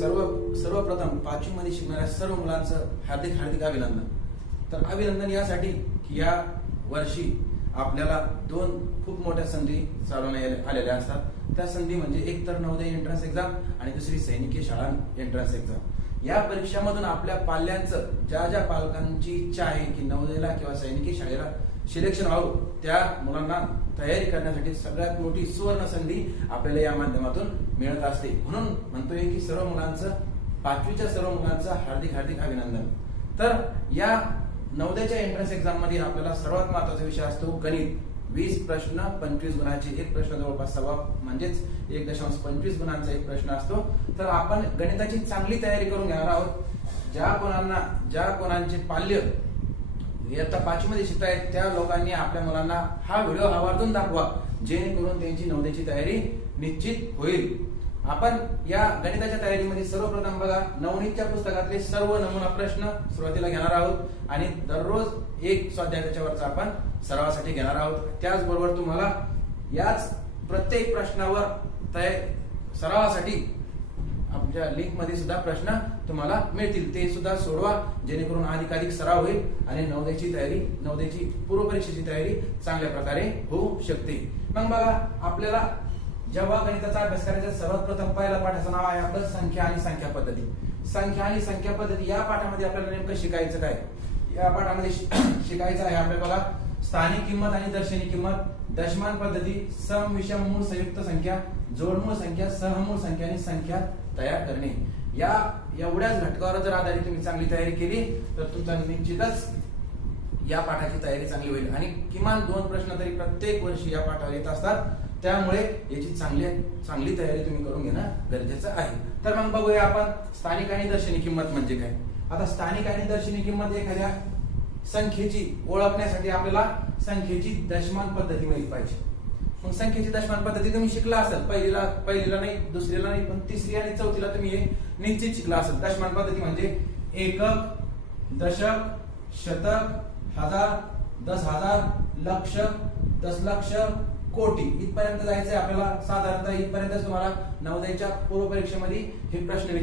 सर्वप्रथम 5वी मध्ये शिकणाऱ्या सर्व मुलांचं हार्दिक हार्दिक अभिनंदन. तर अभिनंदन यासाठी की या वर्षी आपल्याला दोन खूप मोठ्या संधी चालवण्यात आलेल्या असतात. त्या संधी म्हणजे एक तर नवोदय एंट्रन्स एक्झाम आणि दुसरी सैनिकी शाळा एंट्रन्स एक्झाम. या परीक्षामधून आपल्या पाल्यांचं ज्या ज्या पालकांची इच्छा आहे की नवोदयला किंवा सैनिकी शाळेला सिलेक्शन व्हावं त्या मुलांना तयारी करण्यासाठी सगळ्यात मोठी सुवर्ण संधी आपल्याला या माध्यमातून मिळत असते. म्हणून म्हणतोय की सर्व मुलांचं 5वीच्या सर्व मुलांचं हार्दिक हार्दिक अभिनंदन. तर या नवोदयच्या एंट्रन्स एक्झाम मध्ये आपल्याला सर्वात महत्त्वाचा विषय असतो गणित. 20 प्रश्न 25 गुणांचे, एक प्रश्न जवळपास सव्वा म्हणजेच 1.25 गुणांचा एक प्रश्न असतो. तर आपण गणिताची चांगली तयारी करून घेणार आहोत. ज्या कोणांचे पाल्य इयत्ता 5वी मध्ये शिकतायत त्या लोकांनी आपल्या मुलांना हा व्हिडिओ आवर्जून दाखवा, जेणेकरून त्यांची नवोदयची तयारी निश्चित होईल. आपण या गणिताच्या तयारीमध्ये सर्वप्रथम बघा नवनीतच्या पुस्तकातले सर्व नमुना प्रश्न सुरुवातीला घेणार आहोत आणि दररोज एक स्वाध्याय त्याच्यावरचा आपण सरावासाठी घेणार आहोत. त्याचबरोबर तुम्हाला याच प्रत्येक प्रश्नावर सरावासाठी आमच्या लिंक मध्ये सुद्धा प्रश्न तुम्हाला मिळतील, ते सुद्धा सोडवा, जेणेकरून अधिकाधिक सराव होईल आणि नवोदयची पूर्व परीक्षेची तयारी चांगल्या प्रकारे होऊ शकते. मग बघा आपल्याला जेव्हा गणिताचा अभ्यास करायचा सर्वात प्रथम पहिला पाठाचं नाव आहे आपलं संख्या आणि संख्या पद्धती. संख्या आणि संख्या पद्धती या पाठामध्ये आपल्याला नेमकं शिकायचं काय? या पाठामध्ये शिकायचं आहे आपल्याला बघा स्थानिक किंमत आणि दर्शनी किंमत, दशमान पद्धती, सम विषम मूळ संयुक्त संख्या, जोडमूळ संख्या, सहमूळ संख्या आणि संख्या तयार करणे. या एवढ्याच घटकावर जर आधारित तुम्ही चांगली तयारी केली तर तुमचा निश्चितच या पाठाची तयारी चांगली होईल. आणि किमान 2 प्रश्न तरी प्रत्येक वर्षी या पाठावर येत असतात, त्यामुळे याची चांगली तयारी तुम्ही करून घेणं गरजेचं आहे. तर मग बघूया आपण स्थानिक आणि दर्शनी किंमत म्हणजे काय. आता स्थानिक आणि दर्शनी किंमत एखाद्या संख्येची ओळखण्यासाठी आपल्याला संख्येची दशमान पद्धती माहित पाहिजे. मग संख्येची दशमान पद्धती तुम्ही शिकला असेल, पहिलीला नाही, दुसरीला नाही, पण तिसरी आणि चौथीला तुम्ही हे निश्चित शिकला असेल. दशमान पद्धती म्हणजे एकक, दशक, शतक, हजार, 10,000, लक्ष, दशलक्ष, कोटी इथपर्यंत जायचंय आपल्याला. साधारणतः इथपर्यंत तुम्हाला नवोदयच्या पूर्व परीक्षेमध्ये हे प्रश्न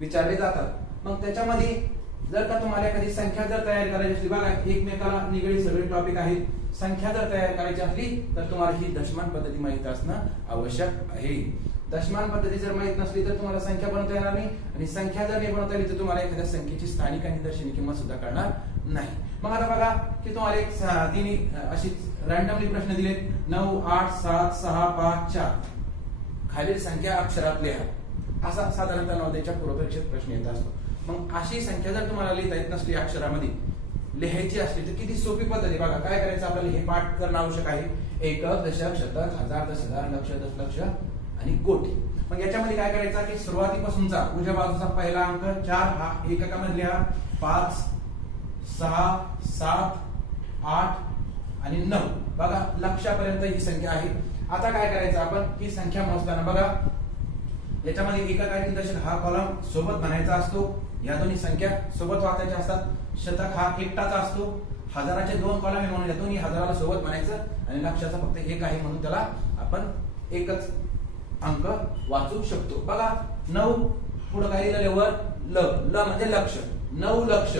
विचारले जातात. मग त्याच्यामध्ये जर का तुम्हाला एखादी संख्या जर तयार करायची असली, बघा एकमेकाला निगडीत सगळे टॉपिक आहेत. संख्या जर तयार करायची असली तर तुम्हाला ही दशमान पद्धती माहित असणं आवश्यक आहे. दशमान पद्धती जर माहित नसली तर तुम्हाला संख्या बनवता येणार नाही, आणि संख्या जर नाही बनवता आली तर तुम्हाला एखाद्या संख्येची स्थानिक आणि दर्शनी किंमत सुद्धा कळणार नाही. मग आता बघा की तुम्हाला एक तिन्ही अशी रँडमली प्रश्न दिलेत 9, 8, 7, 6, 5, 4. खालील संख्या अक्षरात लिहा, असा साधारणतः नवोदयच्या पूर्व परीक्षेत प्रश्न येत असतो. मग अशी संख्या जर तुम्हाला लिहिता येत नसली, अक्षरामध्ये लिहायची असली तर किती सोपी पद्धत आहे बघा. काय करायचं आपल्याला हे पाठ करणं आवश्यक आहे. एकक, दशक, शतक, हजार, 10,000, लक्ष, दशलक्ष आणि कोटी. मग याच्यामध्ये काय करायचं की सुरुवातीपासूनचा उजव्या बाजूचा पहिला अंक 4 हा एककामध्ये लिहा. 5, 6, 7, 8 आणि 9 बघा लक्षापर्यंत ही संख्या आहे. आता काय करायचं आपण ही संख्या मोजताना बघा याच्यामध्ये एकक आणि दशक हा कॉलम सोबत बनायचा असतो. या दोन्ही संख्या सोबत वाचायच्या असतात. शतक हा एकटाचा असतो. हजाराचे 2 कॉलम आहे म्हणून या दोन्ही हजाराला सोबत बनायचं आणि लक्षाचा फक्त एक आहे म्हणून त्याला आपण एकच अंक वाचू शकतो. बघा 9 पुढे काय लिहिल्यावर ल म्हणजे लक्ष. 9 लक्ष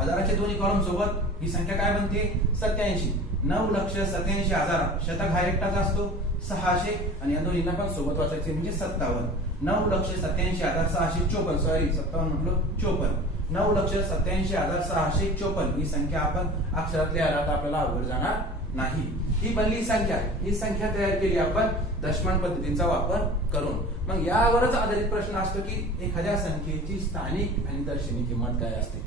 हजाराचे दोन्ही कॉलम सोबत ही संख्या काय बनते 87. 9,87,000. शतक हा एकटाचा असतो 600 आणि या दोन्हींना पण सोबत वाचायचे म्हणजे 57. 9,87,654 सॉरी 57 म्हटलो 54. 9,87,654 ही संख्या आपण अक्षरात लिहायला तर आपल्याला अवघड जाणार नाही. ही बनली संख्या. ही संख्या तयार केली आपण दशमान पद्धतीचा वापर करून. मग यावरच आधारित प्रश्न असतो की एखाद्या संख्येची स्थानिक आणि दर्शनी किंमत काय असते.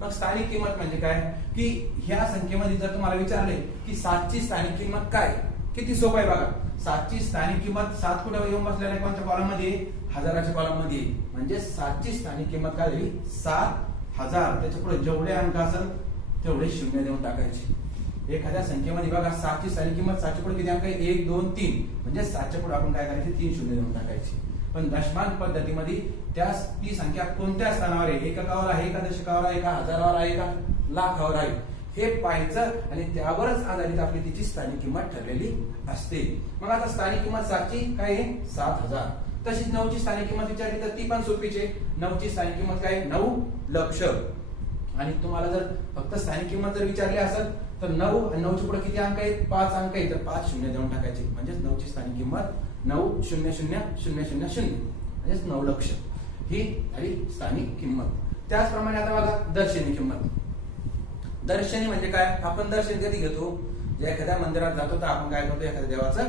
मग स्थानिक किंमत म्हणजे काय की ह्या संख्येमध्ये जर तुम्हाला विचारले की 7ची स्थानिक किंमत काय, किती सोपं आहे बघा. 7ची स्थानिक किंमत 7 कुठे येऊन बसलेला आहे कोणत्या कॉलम मध्ये, हजाराच्या कॉलम मध्ये. म्हणजे 7ची स्थानिक किंमत काय झाली 7,000. त्याच्या पुढे जेवढे अंक असेल तेवढे शून्य देऊन टाकायचे. एखाद्या संख्येमध्ये बघा 7ची स्थानिक किंमत 7च्या पुढे किती अंक आहे 1, 2, 3 म्हणजे 7च्या पुढे आपण काय करायचे 3 शून्य देऊन टाकायचे. पण दशमान पद्धतीमध्ये ती संख्या कोणत्या स्थानावर आहे, एककावर आहे का दशकावर आहे का हजारावर आहे का लाखावर आहे हे पाहायचं आणि त्यावरच आधारित आपली तिची स्थानिक किंमत ठरलेली असते. मग आता स्थानिक किंमत 7ची काय आहे 7,000. तशीच 9 ची स्थानिक किंमत विचारली तर ती पण सोपीच आहे. 9 ची स्थानिक किंमत काय 9 लक्ष. आणि तुम्हाला जर फक्त स्थानिक किंमत जर विचारली असेल तर 9 आणि 9 च्या पुढे किती अंक आहेत 5 अंक आहेत तर 5 शून्य देऊन टाकायचे म्हणजे 9 ची स्थानिक किंमत 9000000 म्हणजे 9 लक्ष. ही झाली स्थानिक किंमत. त्याचप्रमाणे आता बघा दर्शनी किंमत. दर्शनी म्हणजे काय आपण दर्शन कधी घेतो जे एखाद्या मंदिरात जातो तर आपण काय करतो एखाद्या देवाचं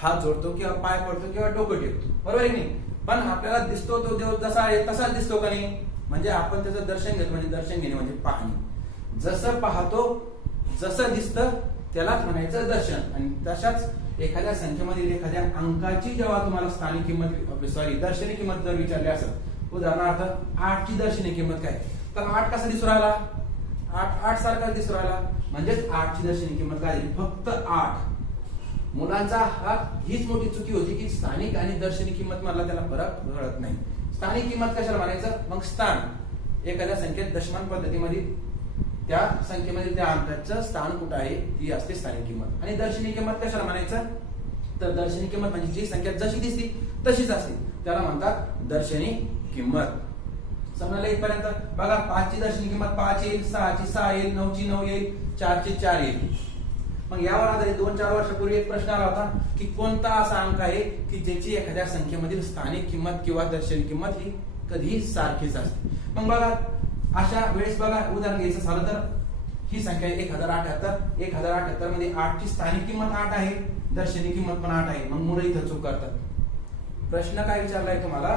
हात जोडतो किंवा पाय पडतो किंवा डोकं टेकतो बरोबर आहे की नाही. पण आपल्याला दिसतो तो देव जसा आहे तसाच दिसतो का नाही म्हणजे आपण त्याचं दर्शन घेतो म्हणजे दर्शन घेणे म्हणजे पाहणे. जसं पाहतो जसं दिसतं त्यालाच म्हणायचं दर्शन. आणि तशाच एखाद्या संख्येमधील एखाद्या अंकाची जेव्हा तुम्हाला स्थानिक किंमत दर्शनी किंमत जर विचारली असेल उदाहरणार्थ 8 ची दर्शनी किंमत काय तर 8 कसा दिसू राहिला 8 सारखा दिसू राहिला म्हणजेच 8 ची दर्शनी किंमत काय झाली फक्त 8. मुलांचा हा हीच मोठी चुकी होती की स्थानिक आणि दर्शनी किंमत मला त्याला फरक कळत नाही. स्थानिक किंमत कशाला म्हणायचं मग स्थान एखाद्या संख्येत दशमान पद्धतीमध्ये त्या संख्येमध्ये त्या अंकाचं स्थान कुठं आहे ती असते स्थानिक किंमत. आणि दर्शनी किंमत कशाला म्हणायचं तर दर्शनी किंमत म्हणजे जी संख्या जशी दिसती तशीच असते त्याला म्हणतात दर्शनी किंमत. समजलं इथपर्यंत. बघा 5 ची दर्शनी किंमत 5 येईल 6 ची 6 येईल 9 ची 9 येईल 4 ची 4 येईल. मग यावर आधारित 2-4 वर्षापूर्वी एक प्रश्न आला होता की कोणता असा अंक आहे की ज्याची एखाद्या संख्येमधील स्थानिक किंमत किंवा दर्शनी किंमत ही कधीही सारखीच असते. मग बघा अशा वेळेस बघा उदाहरण घ्यायचं झालं तर ही संख्या 1078. 1078 मध्ये 8 ची स्थानिक किंमत 8 आहे दर्शनी किंमत पण 8 आहे. मग मुलं इथं चूक करतात. प्रश्न काय विचारलाय तुम्हाला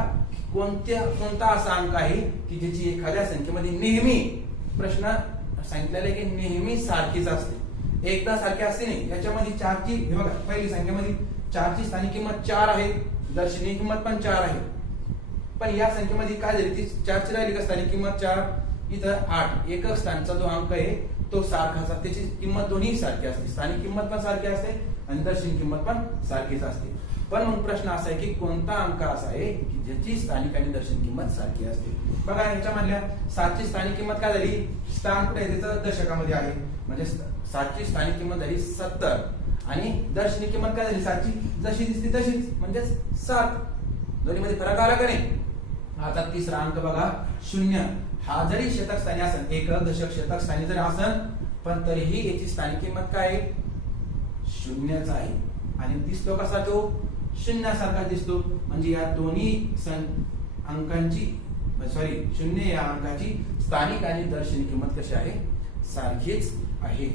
कोणता असा अंक आहे की ज्याची एखाद्या संख्येमध्ये नेहमी प्रश्न सांगितलेला आहे की नेहमी सारखीच असते एकदा सारखी असते नाही. याच्यामध्ये 4 ची हे बघा पहिली संख्येमध्ये 4 ची स्थानिक किंमत 4 आहे दर्शनी किंमत पण 4 आहे. पण या संख्येमध्ये काय झाली ती 4 ची राहिली का स्थानिक किंमत 4 इथं 8 एकक स्थानचा जो अंक आहे तो सारखाच असते त्याची किंमत दोन्ही सारखी असते स्थानिक किंमत पण सारखी असते आणि दर्शनी किंमत पण सारखीच असते. पण मग प्रश्न असा आहे की कोणता अंक असा आहे की ज्याची स्थानिक आणि दर्शनी किंमत सारखी असते. बघा ह्याच्यामधल्या 7 ची स्थानिक किंमत काय झाली स्थान कुठे आहे त्याचं दशकामध्ये आहे म्हणजे 7 ची स्थानिक किंमत झाली 70 आणि दर्शनी किंमत काय झाली 7 ची जशी दिसते तशीच म्हणजे 7. दोन्ही मध्ये फरक आला का नाही. आता तिसरा अंक बघा 0 हा जरी शतक स्थानी असेल एकक दशक शतक स्थानी जरी असेल पण तरीही याची स्थानिक किंमत काय आहे 0च आहे आणि दिसतो कसा तो शून्यासारखा दिसतो. म्हणजे या दोन्ही अंकांची 0 या अंकाची स्थानिक आणि दर्शनी किंमत कशी आहे सारखीच आहे.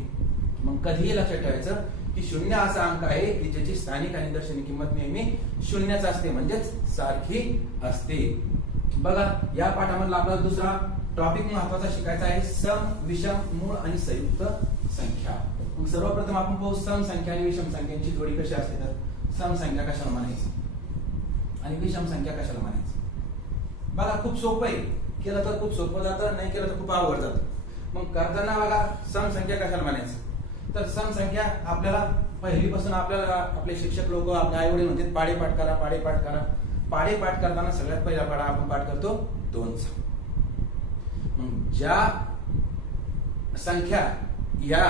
मग कधीही लक्षात ठेवायचं की 0 असा अंक आहे की ज्याची स्थानिक आणि दर्शनी किंमत नेहमी 0च असते म्हणजेच सारखी असते. बघा या पाठामधला आपला दुसरा टॉपिक महत्वाचा शिकायचा आहे सम विषम मूळ आणि संयुक्त संख्या. मग सर्वप्रथम आपण पाहू सम संख्या आणि विषम संख्यांची जोडी कशी असते. तर सम संख्या कशाला म्हणायचं आणि विषम संख्या कशाला म्हणायचं. बघा खूप सोपं आहे केलं तर खूप सोपं जातं नाही केलं तर खूप अवघड जातं. मग करताना बघा सम संख्या कशाला म्हणायचं तर सम संख्या आपल्याला पहिलीपासून आपल्याला आपले शिक्षक लोक आपले आई वडील म्हणतात पाढे-पाठ करा पाढे-पाठ करा. पाढे-पाठ करताना सगळ्यात पहिला पाढा आपण पाठ करतो 2चा. मग ज्या संख्या या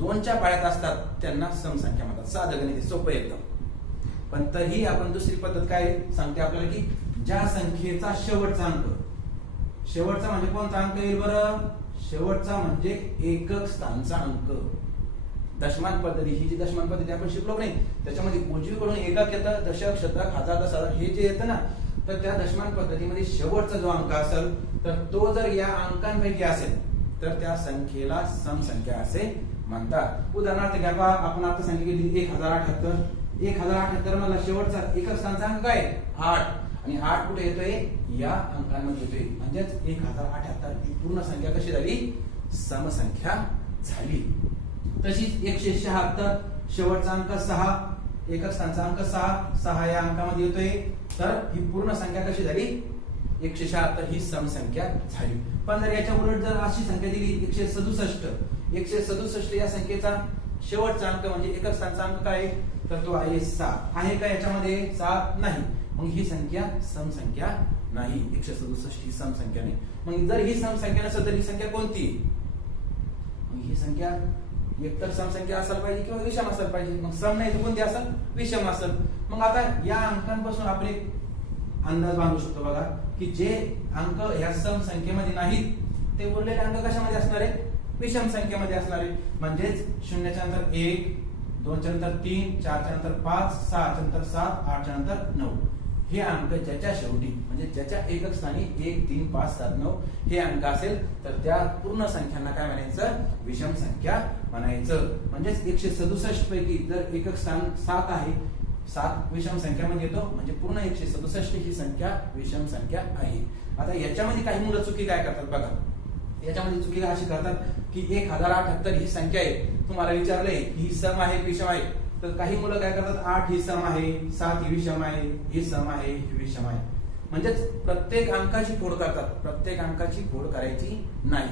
2च्या पाड्यात असतात त्यांना समसंख्या म्हणतात. साधं गणित सोपं एकदम. पण तरीही आपण दुसरी पद्धत काय सांगते आपल्याला की ज्या संख्येचा शेवटचा म्हणजे कोणता अंक येईल बरं शेवटचा म्हणजे एकक स्थानचा अंक. दशमान पद्धती ही जी दशमान पद्धती आपण शिकलो नाही त्याच्यामध्ये उजवीकडून एकक येतं दशक शतक हजार 10,000 हे जे येतं ना तर त्या दशमान पद्धतीमध्ये शेवटचा जो अंक असेल तर तो जर या अंकांपैकी असेल तर त्या संख्येला समसंख्या असे म्हणतात. उदाहरणार्थ घ्या आपण आता सांगितली 1078. 1078 मधला शेवटचा एकक स्थानचा अंक आहे 8 आणि 8 कुठे येतोय या अंकांमध्ये येतोय म्हणजेच 1078 ही पूर्ण संख्या कशी झाली समसंख्या झाली. तशीच 176 शेवटचा अंक 6 एकक स्थानचा अंक 6 या अंकामध्ये येतोय तर ही पूर्ण संख्या कशी झाली 176 ही समसंख्या झाली. पण जर याच्या उलट जर अशी संख्या दिली 167 या संख्येचा शेवटचा अंक म्हणजे एकक स्थानचा अंक काय तर तो आहे 7 आहे का याच्यामध्ये 7 नाही. मग ही संख्या समसंख्या नाही 167 ही समसंख्या नाही. मग जर ही समसंख्या नसेल तर ही संख्या कोणती मग ही संख्या एकतर सम संख्या असायला पाहिजे किंवा विषम असायला पाहिजे. मग सम नाही तर कोणती असेल, विषम असेल. मग आता या अंकांपासून आपण एक अंदाज बांधू शकतो बघा की जे अंक ह्या सम संख्येमध्ये नाहीत ते उरलेले अंक कशामध्ये असणार आहे, विषम संख्येमध्ये असणार आहे. म्हणजेच 0 च्या नंतर 1, 2 च्या नंतर 3, 4 च्या नंतर 5, 6 च्या नंतर 7, 8 च्या नंतर 9 हे अंक ज्याच्या शेवटी म्हणजे ज्याच्या एकक स्थानी 1, 3, 5, 7, 9 हे अंक असेल तर त्या पूर्ण संख्यांना काय म्हणायचं, विषम संख्या म्हणायचं. म्हणजेच 167 पैकी जर एकक स्थान 7 आहे, 7 विषम संख्यामध्ये येतो म्हणजे पूर्ण 167 ही संख्या विषम संख्या आहे. आता याच्यामध्ये काही मुलं चुकी काय करतात बघा, याच्यामध्ये चुकी अशी करतात की 1078 ही संख्या आहे, तुम्हाला विचारलंय ही सम आहे विषम आहे, तर काही मुलं काय करतात 8 ही सम आहे, 7 ही विषम आहे, ही सम आहे, ही विषम आहे. म्हणजेच प्रत्येक अंकाची फोड करतात, प्रत्येक अंकाची फोड करायची नाही.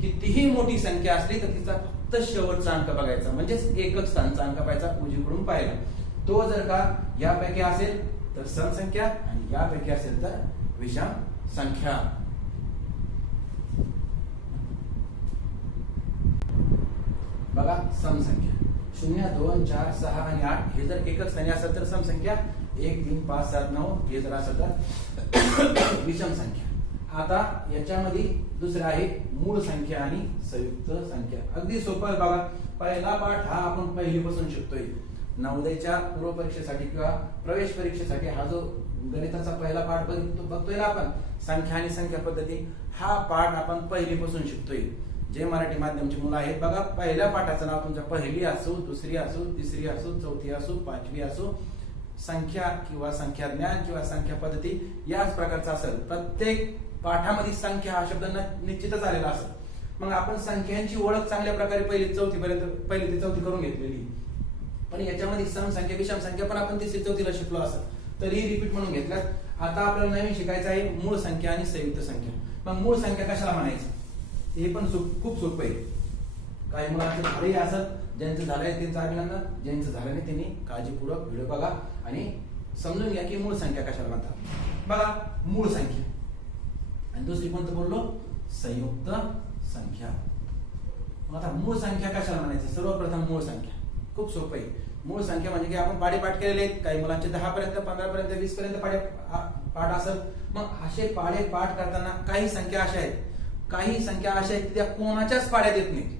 कितीही मोठी संख्या असली तर तिचा फक्त शेवटचा अंक बघायचा, म्हणजेच एकक स्थानचा अंक पाहायचा, उजवीकडून पाहिला. तो जर का यापैकी असेल तर सम संख्या आणि यापैकी असेल तर विषम संख्या. बघा सम संख्या 0, 2, 4, 6 आणि 8 हे जर एकच स्थानी असेल तर सम संख्या, 1, 3, 5, 7, 9 हे जर असेल तर विषम संख्या. आता याच्यामध्ये दुसरं आहे मूळ संख्या आणि संयुक्त संख्या. अगदी सोपं आहे बघा. पहिला पाठ हा आपण पहिलीपासून शिकतोय. नवोदयच्या पूर्व परीक्षेसाठी किंवा प्रवेश परीक्षेसाठी हा जो गणिताचा पहिला पाठ बघतोय ना आपण, संख्या आणि संख्या पद्धती, हा पाठ आपण पहिलीपासून शिकतोय. जे मराठी माध्यमची मुलं आहेत बघा, पहिल्या पाठाचं नाव तुमच्या पहिली असो, दुसरी असो, तिसरी असो, चौथी असो, पाचवी असो, संख्या किंवा संख्या ज्ञान किंवा संख्या पद्धती याच प्रकारचा असेल. प्रत्येक पाठामध्ये संख्या हा शब्द निश्चितच आलेला असेल. मग आपण संख्यांची ओळख चांगल्या प्रकारे पहिली ते चौथी करून घेतलेली, पण याच्यामध्ये सम संख्या विषम संख्या पण आपण तिसरी चौथीला शिकलो असेल तरी रिपीट म्हणून घेतल्यात. आता आपल्याला नवीन शिकायचं आहे मूळ संख्या आणि संयुक्त संख्या. मग मूळ संख्या कशाला म्हणायचं हे पण खूप सोपं आहे. काही मुलांचं झालंही असं, ज्यांचं झालंय त्यांचं अभिनंदन, ज्यांचं झालं नाही त्यांनी काळजीपूर्वक व्हिडिओ बघा आणि समजून घ्या की मूळ संख्या कशाला म्हणतात. बघा मूळ संख्या आणि दुसरी कोणतं बोललो, संयुक्त संख्या. आता मूळ संख्या कशाला म्हणायचं, सर्वप्रथम मूळ संख्या खूप सोपं आहे. मूळ संख्या म्हणजे की आपण पाढे पाठ केलेले आहेत, काही मुलांचे 10 पर्यंत, 15 पर्यंत, 20 पर्यंत पाढे पाठ असत. मग असे पाढे पाठ करताना काही संख्या अशा आहेत, काही संख्या अशा आहेत की त्या कोणाच्याच पाड्यात येत नाही.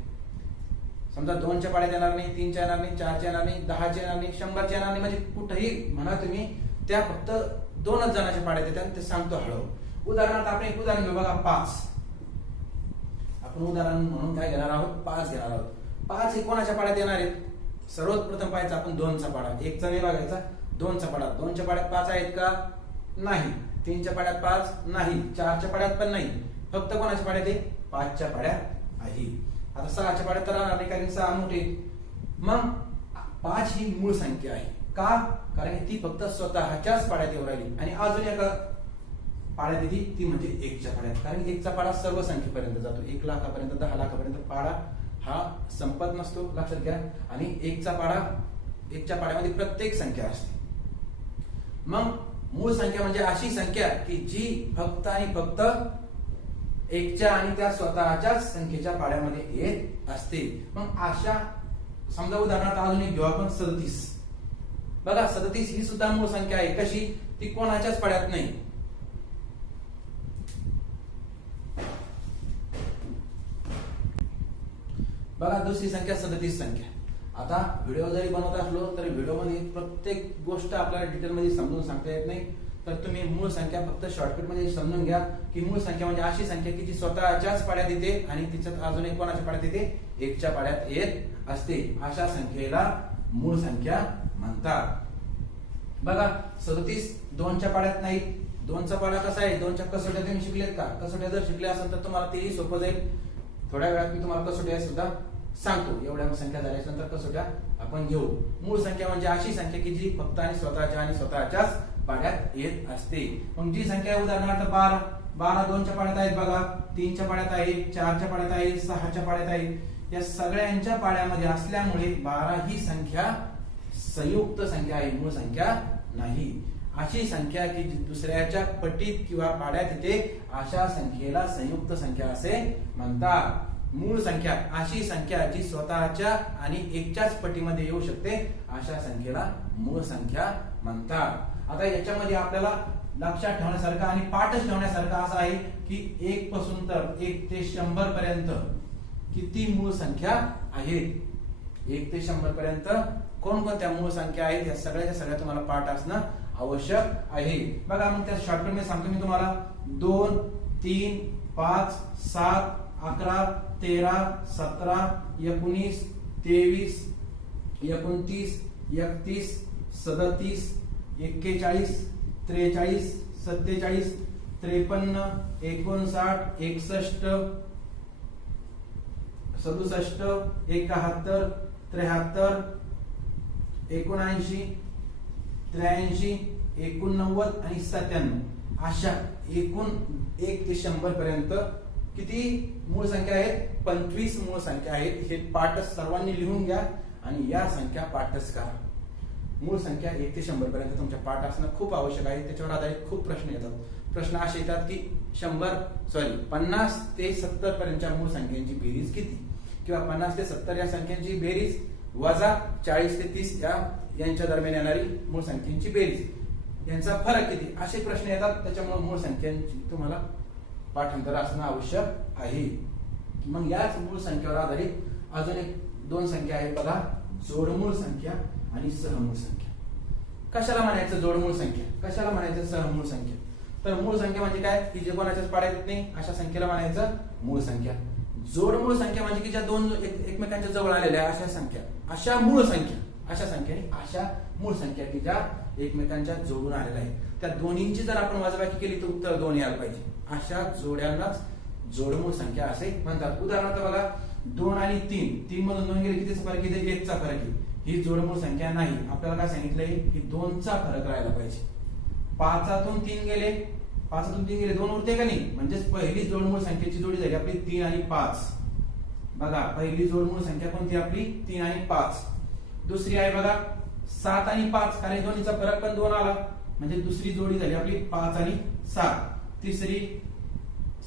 समजा 2 च्या पाड्यात येणार नाही, 3 च्या येणार नाही, 4 च्या येणार नाही, 10 च्या येणार नाही, 100 च्या येणार नाही. म्हणजे कुठेही म्हणा तुम्ही, त्या फक्त 2च जणांच्या पाड्यात येतात. ते सांगतो हळू. उदाहरणार्थ आपण एक उदाहरण घेऊ बघा, 5. आपण उदाहरण म्हणून काय घेणार आहोत, 5 घेणार आहोत. 5 हे कोणाच्या पाड्यात येणार आहेत, सर्वात प्रथम पाहायचं आपण 2 चा पाडा. 1 चा नाही बघायचा, 2 चा पाडा. 2 च्या पाड्यात 5 आहेत का, नाही. 3 च्या पाड्यात 5 नाही, 4 च्या पाड्यात पण नाही. फक्त कोणाच्या पाड्यात आहे, 5 च्या पाड्यात आहे. आता 6 च्या पाड्यात तर राहणार नाही कारण 6 मोठे. मग 5 ही मूळ संख्या आहे का, कारण ती फक्त स्वतःच्याच पाड्यात येऊ राहिली. आणि अजून एका पाड्यात येते ती म्हणजे 1 च्या पाड्यात, कारण 1 चा पाडा सर्व संख्येपर्यंत जातो. 1 लाखापर्यंत, 10 लाखापर्यंत पाडा हा संपत नसतो, लक्षात घ्या. आणि 1 चा पाडा, 1 च्या पाड्यामध्ये प्रत्येक संख्या असते. मग मूळ संख्या म्हणजे अशी संख्या की जी फक्त आणि फक्त 1 च्या आणि त्या स्वतःच्याच संख्येच्या पाड्यामध्ये येत असते. मग अशा समजा उदाहरणार्थ अजून एक घेऊ आपण, 37. बघा 37 ही सुद्धा मूळ संख्या आहे. कशी, ती कोणाच्याच पाड्यात नाही. बघा दुसरी संख्या 37 संख्या. आता व्हिडिओ जरी बनवत असलो तरी व्हिडिओमध्ये प्रत्येक गोष्ट आपल्याला डिटेलमध्ये समजून सांगता येत नाही. तर तुम्ही मूळ संख्या फक्त शॉर्टकट मध्ये समजून घ्या की मूळ संख्या म्हणजे अशी संख्या की जी स्वतःच्याच पाड्यात येते आणि तिच्यात अजून एक कोणाच्या पाड्यात येते, 1 च्या पाड्यात येत असते. अशा संख्येला मूळ संख्या म्हणतात. बघा 37 2 च्या पाड्यात नाही. 2 चा पाडा कसा आहे, 2 च्या कसोट्या तुम्ही शिकलेत का, कसोट्या जर शिकले असेल तर तुम्हाला तेही सोपं जाईल. थोड्या वेळात मी तुम्हाला कसोट्या सुद्धा सांगतो. एवढ्या संख्या झाल्याच्या नंतर कसोट्या आपण घेऊ. मूळ संख्या म्हणजे अशी संख्या की जी फक्त आणि स्वतःच्याच पाड्यात येत असते. मग जी संख्या उदाहरणार्थ 12 2 च्या पाड्यात आहेत बघा, 3 च्या पाड्यात आहे, 4 च्या पाड्यात आहे, 6 च्या पाड्यात आहे. या सगळ्यांच्या पाड्यामध्ये असल्यामुळे 12 ही संख्या संयुक्त संख्या आहे, मूळ संख्या नाही. अशी संख्या की जी दुसऱ्याच्या पटीत किंवा पाड्यात येते अशा संख्येला संयुक्त संख्या असे म्हणतात. मूळ संख्या अशी संख्या जी स्वतःच्या आणि एकच्याच पटीमध्ये येऊ शकते अशा संख्येला मूळ संख्या म्हणतात. आता याच्यामध्ये आपल्याला लक्षात ठेवण्यासारखं आणि पाठच ठेवण्यासारखं असं आहे की 1 पासून तर 1 ते 100 पर्यंत किती मूळ संख्या आहेत. 1 ते 100 पर्यंत कोणकोणत्या मूळ संख्या आहेत या सगळ्याच्या सगळ्या तुम्हाला पाठ असणं आवश्यक आहे. बघा मग त्या शॉर्टकट मध्ये सांगतो मी तुम्हाला. 2 3 5 7 11 13 17 19 23 29 31 37 41 43 47 53 59 61 67 71 73 79 83 89 आणि 97 अशा एकूण 1 ते 100 पर्यंत किती मूळ संख्या आहेत. 25 मूळ संख्या आहेत. हे पाठ सर्वांनी लिहून घ्या आणि या संख्या पाठच करा. मूळ संख्या 1 ते 100 पर्यंत तुमच्या पाठ असणं खूप आवश्यक आहे. त्याच्यावर आधारित खूप प्रश्न येतात. प्रश्न असे येतात की 50 ते 70 पर्यंतच्या मूळ संख्यांची बेरीज किती, किंवा 50 ते 70 या संख्यांची बेरीज वजा 40 ते 30 यांच्या दरम्यान येणारी मूळ संख्यांची बेरीज यांचा फरक किती, असे प्रश्न येतात. त्याच्यामुळे मूळ संख्यांची तुम्हाला पाठांतर असणं आवश्यक आहे. मग याच मूळ संख्येवर आधारित अजून एक 2 संख्या आहेत बघा. जोडमूळ संख्या आणि सहमूळ संख्या. कशाला म्हणायचं जोडमूळ संख्या, कशाला म्हणायचं सहमूळ संख्या. तर मूळ संख्या म्हणजे काय की जे कोणाच्याच पाड्यात येत नाही अशा संख्येला म्हणायचं मूळ संख्या. जोडमूळ संख्या म्हणजे की ज्या दोन एकमेकांच्या जवळ आलेल्या अशा संख्या, अशा मूळ संख्या, अशा संख्याने अशा मूळ संख्या की ज्या एकमेकांच्या जोडून आलेल्या आहेत. त्या दोन्हींची जर आपण वजाबाकी केली तर उत्तर 2 यायला पाहिजे. अशा जोड्यांनाच जोडमूळ संख्या असे म्हणतात. उदाहरणार्थ बघा 2 आणि 3 मधून 2 गेले कितीचा फरक येते, 1 चा फरक आहे. ही जोडमूळ संख्या नाही. आपल्याला काय सांगितलंय की 2 चा फरक राहायला पाहिजे. 5 3 गेले 2 उरते का नाही, म्हणजेच पहिली जोडमूळ संख्येची जोडी झाली आपली 3 आणि 5. बघा पहिली जोडमूळ संख्या कोणती आपली 3 आणि 5. दुसरी आहे बघा 7 आणि 5, कारण दोन्हीचा फरक पण 2 आला, म्हणजे दुसरी जोडी झाली आपली 5 आणि 7. तिसरी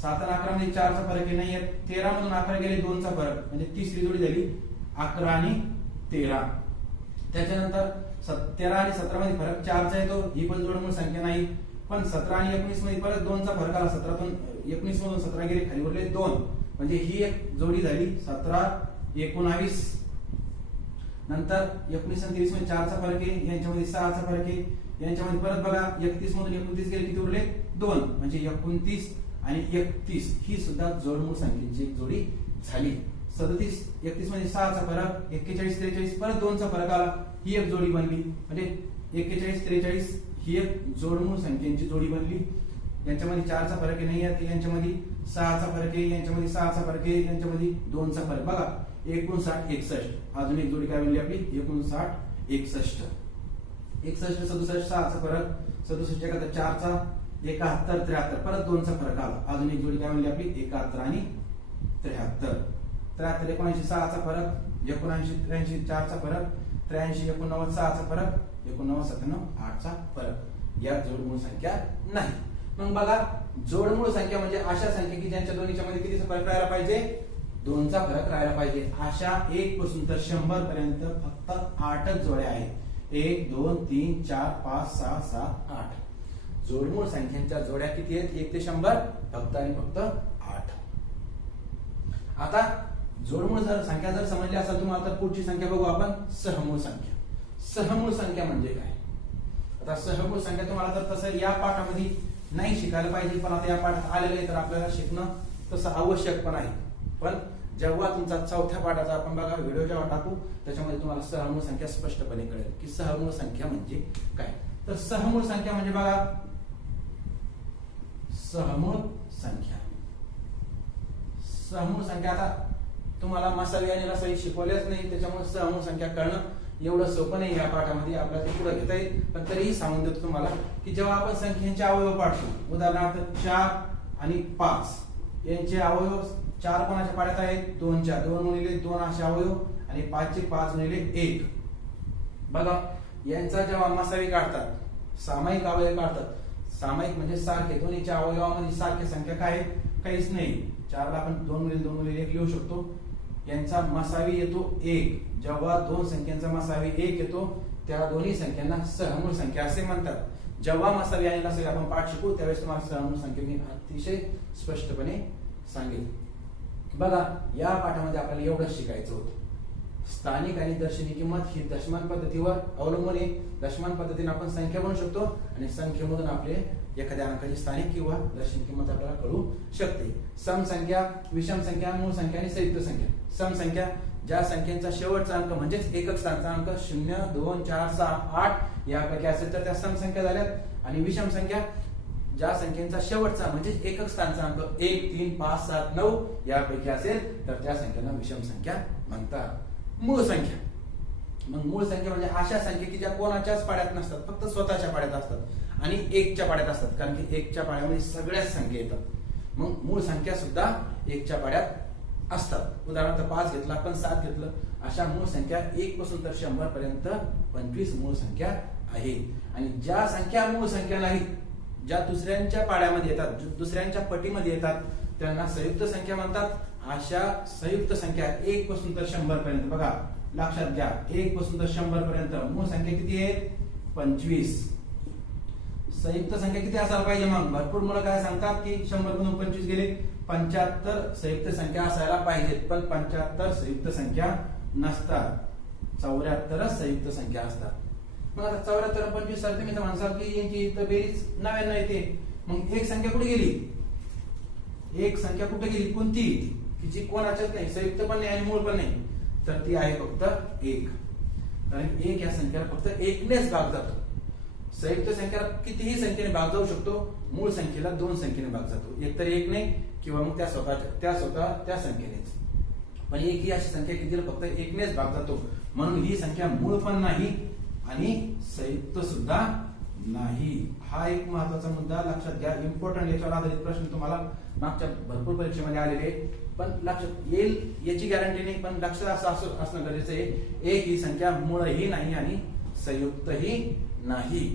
7 आणि 11 मध्ये 4 चा फरक नाहीये. 13 मधून 11 गेले 2 चा फरक, म्हणजे तिसरी जोडी झाली 11 आणि 13. त्याच्यानंतर 13 आणि 17 मध्ये फरक 4 चा येतो, ही पण जोडमूळ संख्या नाही. पण 17 आणि 19 मध्ये परत 2 चा फरक आला. 19 मधून 17 गेले खाली उरले 2, म्हणजे ही एक जोडी झाली 17 19. नंतर 19 आणि 30 मध्ये 4 चा फरक आहे, यांच्यामध्ये 6 चा फरक आहे. यांच्यामध्ये परत बघा 31 मधून 29 गेले किती उरले 2, म्हणजे 29 आणि 31 ही सुद्धा जोडमूळ संख्येची एक जोडी झाली. 37 31 मध्ये 6 चा फरक, 41 43 परत 2 चा फरक आला, ही एक जोडी बनली. म्हणजे 41 43 ही एक जोडमूळ संख्येची जोडी बनली. यांच्यामध्ये 4 चा फरक नाही आहे, यांच्यामध्ये 6 चा फरक आहे, यांच्यामध्ये 6 चा फरक आहे, यांच्यामध्ये 2 चा फरक. बघा 59 61 अजून एक जोडी काय बनली आपली 59 61. 61 67 6 चा फरक, 67 एकाहत्तर 4 चा, 71 73 परत 2 चा फरक आला. अजून एक जोडी काय बनली आपली 71 आणि 73. 73 79 6 चा फरक, 79 83 4 चा फरक, 83 89 6 चा फरक, 89 97 8 चा फरक. या जोडमूळ संख्या नाही. मग बघा जोडमूळ संख्या म्हणजे अशा संख्या की ज्यांच्या दोन्हीच्या मध्ये कितीचा फरक राहायला पाहिजे 2 चा फरक राहायला पाहिजे. अशा 1 पासून तर 100 पर्यंत फक्त 8च जोड्या आहेत. 1 2 3 4 5 6 7 8 जोडमूळ संख्यांच्या जोड्या किती आहेत 1 ते 100 फक्त आणि फक्त 8. आता जोडमूळ संख्या जर समजली असेल तुम्हाला तर पुढची संख्या बघू आपण सहमूळ संख्या. सहमूळ संख्या म्हणजे काय. आता सहमूळ संख्या तुम्हाला तर तसं या पाठामध्ये नाही शिकायला पाहिजे, पण आता या पाठात आलेलं आहे तर आपल्याला शिकणं तसं आवश्यक पण आहे. पण जेव्हा तुमचा 4थ्या पाठाचा आपण बघा व्हिडिओ जेव्हा टाकू त्याच्यामध्ये तुम्हाला सहमूळ संख्या स्पष्टपणे कळेल की सहमूळ संख्या म्हणजे काय. तर सहमूळ संख्या म्हणजे बघा सहमूळ संख्या. सहमूळ संख्या आता तुम्हाला मसाले आणि रसाई शिकवलेच नाही, त्याच्यामुळे सहमूळ संख्या कळणं एवढं सोपं नाही या पाठामध्ये. आपल्याला ते पुढे घेता येईल, पण तरीही सांगून देतो तुम्हाला की जेव्हा आपण संख्यांचे अवयव पाडतो, उदाहरणार्थ 4 आणि 5 यांचे अवयव 4 कोणाच्या पाड्यात आहेत 2 च्या, 2 गुणिले 2 असे अवयव आणि 5 चे 5 गुणिले 1. बघा यांचा जेव्हा मसावी काढतात सामायिक अवयव काढतात. सामायिक म्हणजे सारखे, दोन्हीच्या अवयवामध्ये सारख्या संख्या काय आहेत काहीच नाही. 4 ला आपण 2 लिहू शकतो. यांचा मसावी येतो 1. जेव्हा दोन संख्यांचा मसावी 1 येतो त्या दोन्ही संख्यांना सहमूळ संख्या असे म्हणतात. जेव्हा मसावी आणि लसावी आपण पाठ शिकू त्यावेळेस तुम्हाला सहमूळ संख्या मी अतिशय स्पष्टपणे सांगेल. बघा, या पाठामध्ये आपल्याला एवढंच शिकायचं होतं. स्थानिक आणि दर्शनी किंमत ही दशमान पद्धतीवर अवलंबून आहे. दशमान पद्धतीने आपण संख्या बनवू शकतो आणि संख्येमधून आपले एखाद्या अंकाची स्थानिक किंवा दर्शनी किंमत आपल्याला कळू शकते. सम संख्या, विषम संख्या, मूळ संख्या आणि संयुक्त संख्या. सम संख्या ज्या संख्येचा शेवटचा अंक म्हणजेच एकक स्थानचा अंक 0, 2, 4, 6, 8 यापैकी असेल तर त्या सम संख्या झाल्यात. आणि विषम संख्या ज्या संख्येचा शेवटचा म्हणजेच एकक स्थानचा अंक 1, 3, 5, 7, 9 यापैकी असेल तर त्या संख्यांना विषम संख्या म्हणतात. मूळ संख्या, मग मूळ संख्या म्हणजे अशा संख्या की ज्या कोणाच्याच पाड्यात नसतात, फक्त स्वतःच्या पाड्यात असतात आणि 1च्या पाड्यात असतात. कारण की 1च्या पाड्यामध्ये सगळ्याच संख्या येतात. मग मूळ संख्या सुद्धा 1च्या पाड्यात असतात. उदाहरणार्थ 5 घेतला, आपण 7 घेतलं, अशा मूळ संख्या 1 पासून तर 100 पर्यंत 25 मूळ संख्या आहे. आणि ज्या संख्या मूळ संख्या नाहीत, ज्या दुसऱ्यांच्या पाड्यामध्ये येतात, दुसऱ्यांच्या पटीमध्ये येतात, त्यांना संयुक्त संख्या म्हणतात. अशा संयुक्त संख्या 1 पासून तर 100 पर्यंत, बघा लक्षात घ्या, 1 पासून तर 100 पर्यंत मूळ संख्या किती आहेत? 25. संयुक्त संख्या किती असायला पाहिजे? मग भरपूर मुलं काय सांगतात की 100 मधून 25 गेले, 75 संयुक्त संख्या असायला पाहिजेत. पण 75 संयुक्त संख्या नसतात, 74च संयुक्त संख्या असतात. मग आता 74 आणि 25 सारखे मी तर म्हणसाल की यांची तर बेरीज 99 येते. मग एक संख्या कुठे गेली? एक संख्या कुठे गेली? कोणती? की जी कोणाच्याच नाही, संयुक्त पण नाही आणि मूळ पण नाही, तर ती आहे फक्त 1. कारण 1 या संख्येला फक्त 1नेच भाग जातो. संयुक्त संख्येला कितीही संख्येने भाग जाऊ शकतो, मूळ संख्येला 2 संख्येने भाग जातो. एक तर 1 ने किंवा मग त्या संख्येनेच. पण 1 ही अशी संख्या की जिला फक्त 1नेच भाग जातो, म्हणून ही संख्या मूळ पण नाही आणि संयुक्त सुद्धा नाही. हा एक महत्वाचा मुद्दा लक्षात घ्या. इम्पॉर्टंट याच्यावर आधारित प्रश्न तुम्हाला मागच्या भरपूर परीक्षेमध्ये आलेले, पण लक्षात येईल याची गॅरंटी नाही, पण लक्षात असणं गरजेचं आहे. 1 ही संख्या मूळही नाही आणि संयुक्तही नाही.